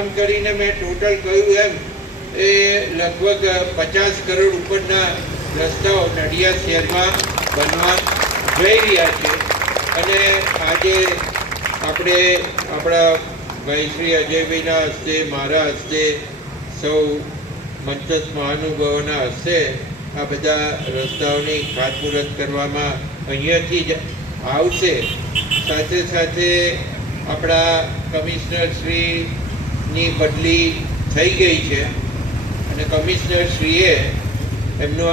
આમ કરીને મેં ટોટલ કહ્યું એમ એ લગભગ 50 કરોડ ઉપરના રસ્તાઓ નડિયાદ શહેરમાં બનવા જઈ રહ્યા છે. અને આજે આપણે આપણા ભાઈ શ્રી અજયભાઈના હસ્તે, મારા હસ્તે, સૌ મંચસ્થ મહાનુભાવોના હસ્તે આ બધા રસ્તાઓની ખાતમુહૂર્ત કરવામાં અહીંયાથી જ આવશે. સાથે સાથે આપણા કમિશનર શ્રીની બદલી થઈ ગઈ છે અને કમિશનર શ્રીએ એમનો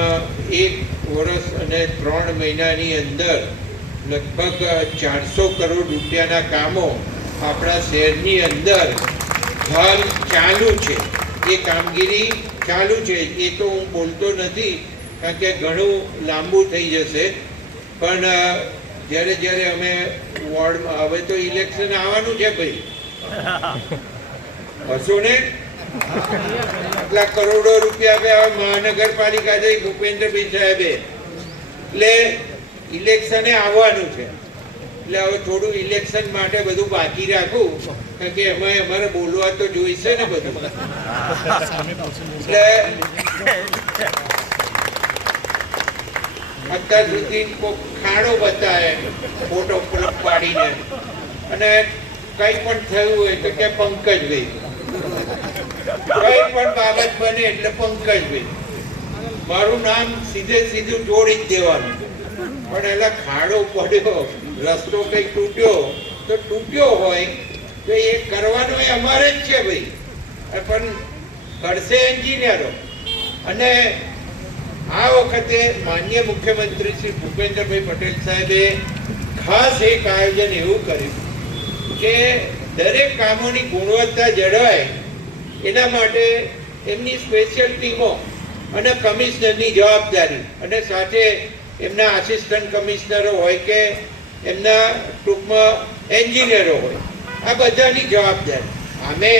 1 વર્ષ અને 3 મહિનાની અંદર લગભગ 400 કરોડ રૂપિયાના કામો આપણા શહેરની અંદર હાલ ચાલુ છે. એ કામગીરી ચાલુ છે. એ તો હું બોલતો નથી કારણ કે ઘણું લાંબુ થઈ જશે. પણ જ્યારે જ્યારે અમે વોર્ડમાં, હવે તો ઇલેક્શન આવવાનું છે ભાઈ, હશો ને? આટલા કરોડો રૂપિયા હવે મહાનગરપાલિકા જઈ ભૂપેન્દ્રભાઈ સાહેબે, એટલે ઇલેક્શને આવવાનું છે. એટલે હવે થોડું ઇલેક્શન માટે બધું બાકી રાખું કારણ કે એમાં અમારે બોલવા તો જોઈશે ને બધું. એટલે અત્યાર સુધી ખાડો બતાવે ફોટો પાડીને, અને કઈ પણ થયું હોય તો કે પંકજભાઈ, કઈ પણ બાબત બને એટલે પંકજભાઈ, મારું નામ સીધે સીધું જોડી જ દેવાનું. પણ એટલે ખાડો પડ્યો, રસ્તો કઈ તૂટ્યો તો તૂટ્યો હોય તો એ કરવાનું એ અમારે જ છે ભાઈ, પણ કરશે એન્જિનિયરો. અને આ વખતે માનનીય મુખ્યમંત્રી શ્રી ભૂપેન્દ્રભાઈ પટેલ સાહેબે ખાસ એક આયોજન એવું કર્યું કે દરેક કામોની ગુણવત્તા જળવાય એના માટે એમની સ્પેશિયલ ટીમો અને કમિશનરની જવાબદારી, અને સાથે એમના આસિસ્ટન્ટ કમિશનરો હોય કે એમના ટૂંકમાં એન્જિનિયરો હોય, આ બધાની જવાબદારી. આમે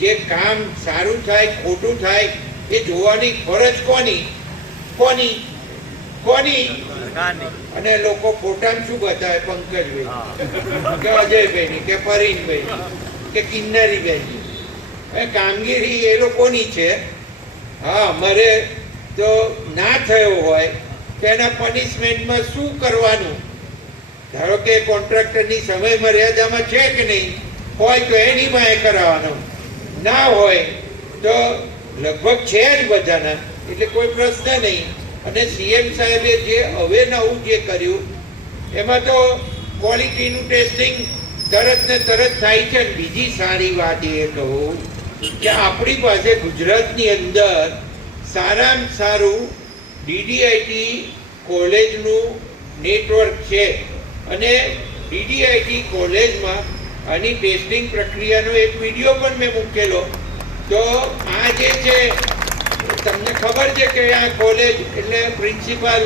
જે કામ સારું થાય ખોટું થાય એ જોવાની ફરજ કોની કોની કોની અને લોકો ફોટામાં શું બતાવે? પંકજભાઈ કે અજયભાઈની કે પરીનભાઈ કે કિન્નરીભાઈની. કામગીરી એ લોકોની છે. હા, અમારે તો ના થયો હોય તો એના પનિશમેન્ટમાં શું કરવાનું? ધારો કે કોન્ટ્રાક્ટરની સમય મર્યાદામાં છે કે નહીં હોય તો એની માં કરાવવાનો, ના હોય તો લગભગ છે જ બધાના, એટલે કોઈ પ્રશ્ન નહીં. અને સીએમ સાહેબે જે હવે નવું જે કર્યું એમાં તો ક્વોલિટીનું ટેસ્ટિંગ તરત ને તરત થાય છે. બીજી સારી વાત એ કહું કે આપણી પાસે ગુજરાતની અંદર સારામાં સારું ડીડીઆઈટી કોલેજનું નેટવર્ક છે, અને ડીડીઆઈટી કોલેજમાં આની ટેસ્ટિંગ પ્રક્રિયાનો એક વિડીયો પણ મેં મૂકેલો. તો આ જે છે તમને ખબર છે કે આ કોલેજ એટલે પ્રિન્સિપાલ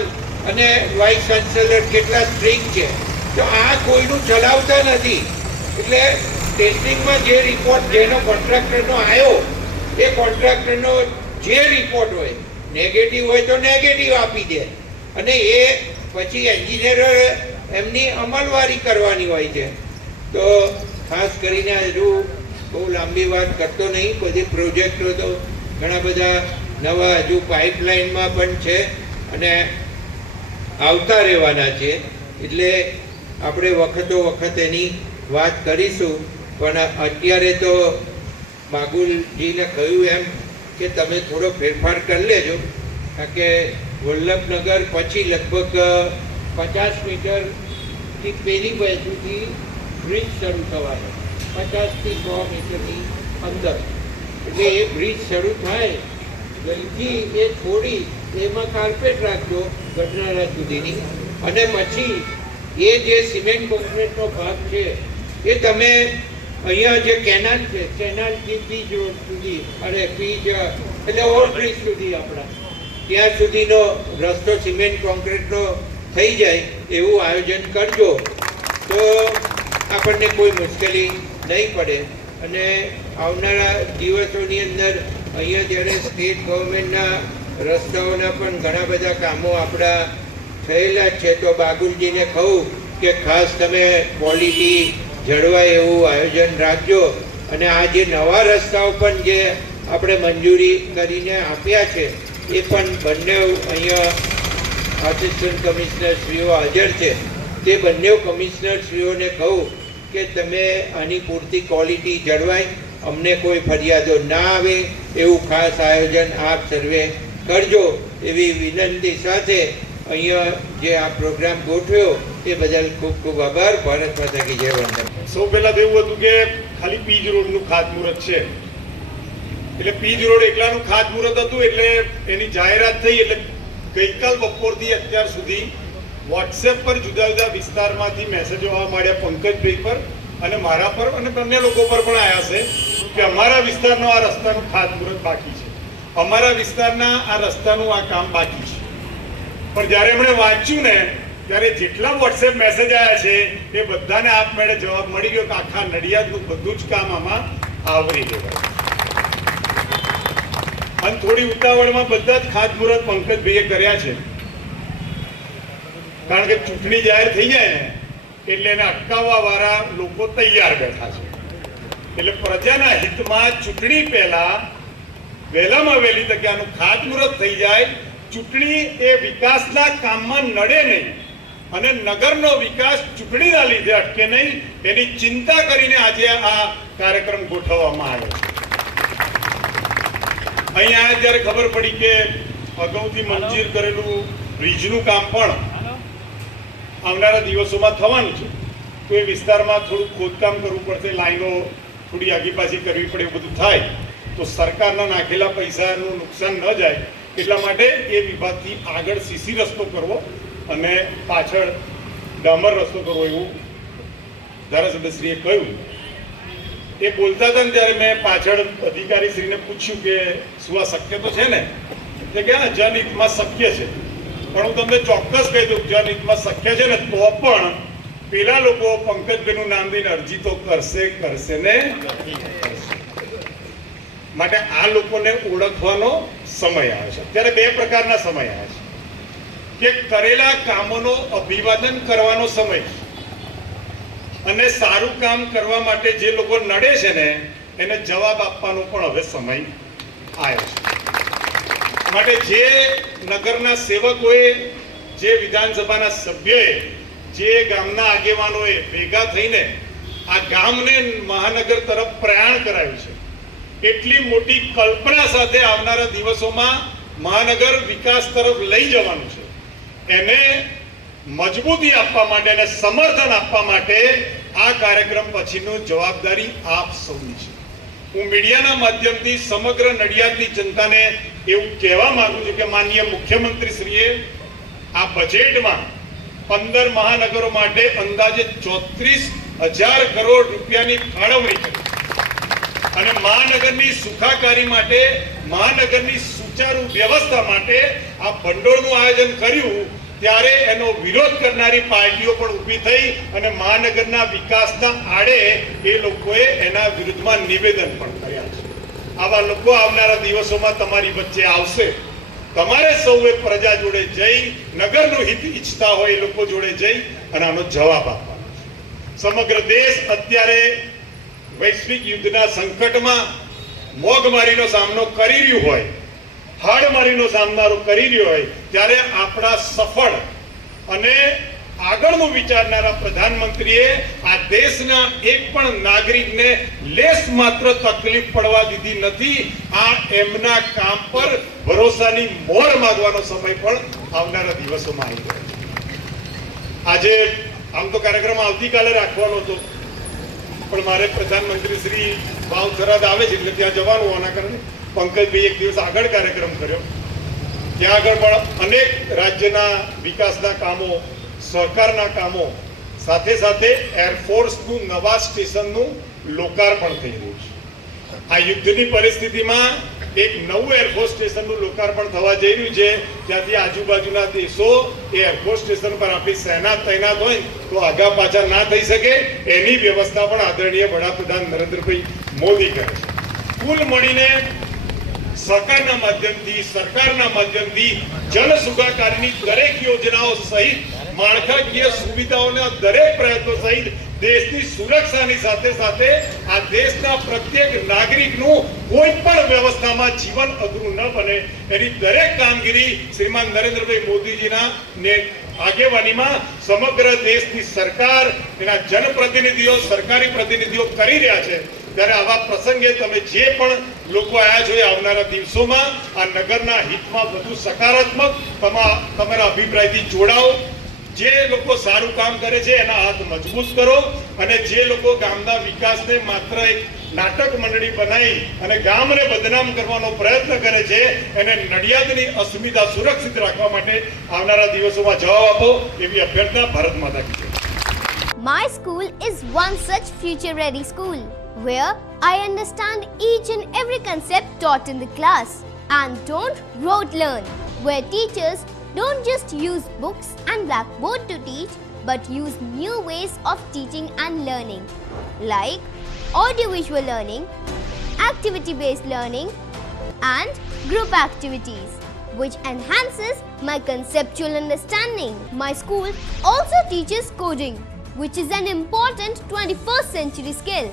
અને વાઇસ ચાન્સેલર કેટલા સ્ટ્રિક્ટ છે. તો આ કોઈનું ચલાવતા નથી. એટલે ટેસ્ટિંગમાં જે રિપોર્ટ જેનો કોન્ટ્રાક્ટરનો આવ્યો એ કોન્ટ્રાક્ટરનો જે રિપોર્ટ હોય નેગેટિવ હોય તો નેગેટિવ આપી દે, અને એ પછી એન્જિનિયરો એમની અમલવારી કરવાની હોય છે. તો ખાસ કરીને હજુ બહુ લાંબી વાત કરતો નહીં. બધી પ્રોજેક્ટો તો ઘણા બધા નવા હજુ પાઇપલાઇનમાં પણ છે અને આવતા રહેવાના છે. એટલે આપણે વખતો વખત એની વાત કરીશું. પણ અત્યારે તો બાગુલજીને કહ્યું એમ કે તમે થોડો ફેરફાર કરી લેજો, કારણ કે વલ્લભનગર પછી લગભગ 50 મીટરથી પેલી બાજુથી બ્રિજ શરૂ થવાનો, 50 થી 100 મીટરની અંદર. એટલે એ બ્રિજ શરૂ થાય ગલતી એ થોડી એમાં કાર્પેટ રાખજો ગઢનારા સુધીની, અને પછી એ જે સિમેન્ટ કોન્ક્રીટનો ભાગ છે એ તમે અહીંયા જે કેનાલ છે કેનાલથી પીચ રોડ સુધી, અરે પીચ એટલે ઓવરબ્રિજ સુધી આપણા ત્યાં સુધીનો રસ્તો સિમેન્ટ કોન્ક્રીટનો થઈ જાય એવું આયોજન કરજો તો આપણને કોઈ મુશ્કેલી નહીં પડે. અને આવનારા દિવસોની અંદર અહીંયા જ્યારે સ્ટેટ ગવર્મેન્ટના રસ્તાઓના પણ ઘણા બધા કામો આપણા થયેલા છે, તો બાગુલજીને કહું કે ખાસ તમે ક્વોલિટી જળવાય એવું આયોજન રાખજો. અને આ જે નવા રસ્તાઓ પણ જે આપણે મંજૂરી કરીને આપ્યા છે એ પણ બંને અહીંયા આસિસ્ટન્ટ કમિશનર શ્રીઓ હાજર છે. તે બંને કમિશનર શ્રીઓને કહું કે તમે આની પૂરતી ક્વોલિટી જળવાય, અમને કોઈ ફરિયાદો ના આવે એવું ખાસ આયોજન આપ સર્વે કરજો એવી વિનંતી સાથે અહીંયા જે આ પ્રોગ્રામ ગોઠવ્યો એ બદલ ખૂબ ખૂબ આભાર. ભારત માતા કી જય. વંદન. સૌ પહેલા તો એવું હતું કે ખાલી પીજ રોડનું ખાતમુહૂર્ત છે, એટલે પીજ રોડ એકલાનું ખાતમુહૂર્ત હતું, એટલે એની જાહેરાત થઈ. એટલે ગઈકાલ બપોરથી અત્યાર સુધી વોટ્સએપ પર જુદા જુદા વિસ્તારમાંથી મેસેજો આવવા માંડ્યા, પંકજભાઈ પર અને મારા પર અને અન્ય લોકો પર પણ આવ્યા છે કે અમારા વિસ્તારનો આ રસ્તાનું ખાતમુહૂર્ત બાકી છે, અમારા વિસ્તારના આ રસ્તાનું આ કામ બાકી છે. પણ જ્યારે એમણે વાંચ્યું ને ત્યારે જેટલા વોટ્સએપ મેસેજ આવ્યા છે એ બધાને આપમેળે જવાબ મળી ગયો કે આખા નડિયાદનું બધું જ કામ આમાં આવરી લેવાય. અને થોડી ઉતાવળમાં બધા જ ખાતમુહૂર્ત પંકજભાઈએ કર્યા છે, કારણ કે ચૂંટણી જાહેર થઈ જાય ને એટલે એને અટકાવવા વાળા લોકો તૈયાર બેઠા છે. એટલે પ્રજાના હિતમાં ચૂંટણી પહેલા વહેલામાં વહેલી તકે આનું ખાતમુહૂર્ત થઈ જાય, ચૂંટણી એ વિકાસના કામમાં નડે નહીં અને નગરનો વિકાસ ચૂંટણીના લીધે અટકે નહીં એની ચિંતા કરીને આજે આ કાર્યક્રમ ગોઠવવામાં આવ્યો છે. અહીંયા જ્યારે ખબર પડી કે અગાઉથી મંજૂર કરેલું બ્રિજનું કામ પણ આવનારા દિવસોમાં થવાનું છે, તો એ વિસ્તારમાં થોડું ખોદકામ કરવું પડશે, લાઈનો થોડી આગી પાછી કરવી પડે, એવું બધું થાય તો સરકારના નાખેલા પૈસાનું નુકસાન ન જાય એટલા માટે એ વિભાગથી આગળ સીસી રસ્તો કરવો અને પાછળ ડામર રસ્તો કરવો એવું ધારાસભ્યશ્રીએ કહ્યું. એ બોલતા હતા ને ત્યારે મેં પાછળ અધિકારીશ્રીને પૂછ્યું કે શું આ શક્ય તો છે ને? એટલે કે હા, જનહિતમાં શક્ય છે, પણ હું તમને ચોક્કસ કહી દઉં જનહિતમાં શક્ય છે ને તો પણ પેલા લોકો પંકજભાઈનું નામ દઈને અરજી તો કરશે ને. માટે આ લોકોને ઓળખવાનો સમય આવે છે. ત્યારે બે પ્રકારના સમય આવે છે કે કરેલા કામોનો અભિવાદન કરવાનો સમય અને સારું કામ કરવા માટે જે લોકો નડે છે ને એને જવાબ આપવાનો પણ હવે સમય આવ્યો છે. માટે જે નગરના સેવકોએ, જે વિધાનસભાના સભ્યોએ, જે ગામના આગેવાનોએ ભેગા થઈને આ ગામને મહાનગર તરફ પ્રયાણ કરાયું છે, એટલી મોટી કલ્પના સાથે આવનારા દિવસોમાં મહાનગર વિકાસ તરફ લઈ જવાનું છે, એને મજબૂતી આપવા માટે અને સમર્થન આપવા માટે આ કાર્યક્રમ પછીનું જવાબદારી આપ સૌની છે. હું મીડિયાના માધ્યમથી સમગ્ર નડિયાદની જનતાને એવું કહેવા માંગુ છું કે માનનીય મુખ્યમંત્રીશ્રીએ આ બજેટમાં 15 મહાનગરો માટે અંદાજે 34,000 કરોડ રૂપિયાની ફાળવણી કરી અને મહાનગરની સુખાકારી માટે, મહાનગરની સુચારુ વ્યવસ્થા માટે આ ભંડોળનું આયોજન કર્યું. ત્યારે એનો વિરોધ કરનારી પાર્ટીઓ પણ ઊભી થઈ અને મહાનગરના વિકાસના આડે એ લોકોએ એના વિરુદ્ધમાં નિવેદન પણ કર્યા છે. આવા લોકો આવનારા દિવસોમાં તમારી વચ્ચે આવશે. તમારે સૌએ પ્રજા જોડે જઈ, નગરનું હિત ઈચ્છતા હોય એ લોકો જોડે જઈ અને આનો જવાબ આપવાનો છે. સમગ્ર દેશ અત્યારે વૈશ્વિક યુદ્ધના સંકટમાં મોંઘવારીનો સામનો કરી રહ્યું હોય, હાડમારીનો સામનો કરી રહ્યો હોય, ત્યારે આપણા સફળ અને આગળનું વિચારનારા પ્રધાનમંત્રીએ આ દેશના એક પણ નાગરિકને લેશ માત્ર તકલીફ પડવા દીધી નથી. આ એમના કામ પર ભરોસાની મોહર માંગવાનો સમય પણ આવનારા દિવસોમાં આવી ગયો છે. આજે આમ તો કાર્યક્રમ આવતીકાલે રાખવાનો હતો, પણ મારે પ્રધાનમંત્રી શ્રી વાવથરાદ આવે છે એટલે ત્યાં જવાનું હોવાના કારણે પંકજભાઈ એક દિવસ આગળ કાર્યક્રમ કર્યો. ત્યાં આગળ પણ અનેક રાજ્યના વિકાસના કામો, સહકારના કામો, સાથે સાથે એરફોર્સનું નવા સ્ટેશનનું લોકાર્પણ થઈ રહ્યું છે. આ યુદ્ધની પરિસ્થિતિમાં એક નવું એરફોર્સ સ્ટેશનનું લોકાર્પણ થવા જઈ રહ્યું છે, જ્યાંથી આજુબાજુના દેશો એ એરફોર્સ સ્ટેશન પર આપણી સેના તૈનાત હોય તો આગા પાછા ના થઈ શકે એની વ્યવસ્થા પણ આદરણીય વડાપ્રધાન નરેન્દ્રભાઈ મોદી કરે છે. કુલ મળીને સરકારના માધ્યમથી, સરકારના માધ્યમથી જન સુખાકારીની દરેક યોજનાઓ સહિત, માળખાકીય સુવિધાઓના દરેક પ્રયત્નો સહિત દેશની સુરક્ષાની સાથે સાથે આ દેશના પ્રત્યેક નાગરિકનું કોઈ પણ વ્યવસ્થામાં જીવન અઘરું ન બને એની દરેક કામગીરી શ્રીમાન નરેન્દ્રભાઈ મોદીજીના આગેવાનીમાં સમગ્ર દેશની સરકાર, એના જનપ્રતિનિધિઓ, સરકારી પ્રતિનિધિઓ કરી રહ્યા છે. ત્યારે આવા પ્રસંગે તમે જે પણ લોકો આવ્યા છો એ આવનારા દિવસોમાં આ નગરના હિતમાં વધુ સકારાત્મક તમારા અભિપ્રાયથી જોડાઓ. જે લોકો સારું કામ કરે છે એના હાથ મજબૂત કરો, અને જે લોકો ગામના વિકાસને માત્ર એક નાટક મંડળી બનાવી અને ગામને બદનામ કરવાનો પ્રયત્ન કરે છે એને નડિયાદની અસ્મિતા સુરક્ષિત રાખવા માટે આવનારા દિવસોમાં જવાબ આપો એવી અભ્યર્થના. ભારત માતા કી જય. My school is one such future-ready school where I understand each and every concept taught in the class and don't rote learn, where teachers don't just use books and blackboard to teach but use new ways of teaching and learning like audiovisual learning, activity-based learning and group activities which enhances my conceptual understanding. My school also teaches coding, which is an important 21st century skill.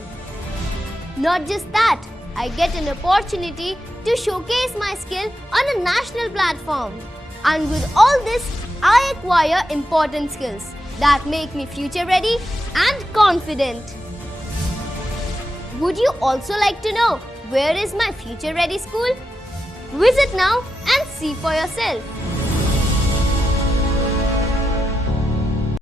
Not just that, I get an opportunity to showcase my skill on a national platform. And with all this, I acquire important skills that make me future ready and confident. Would you also like to know where is my future ready school? Visit now and see for yourself.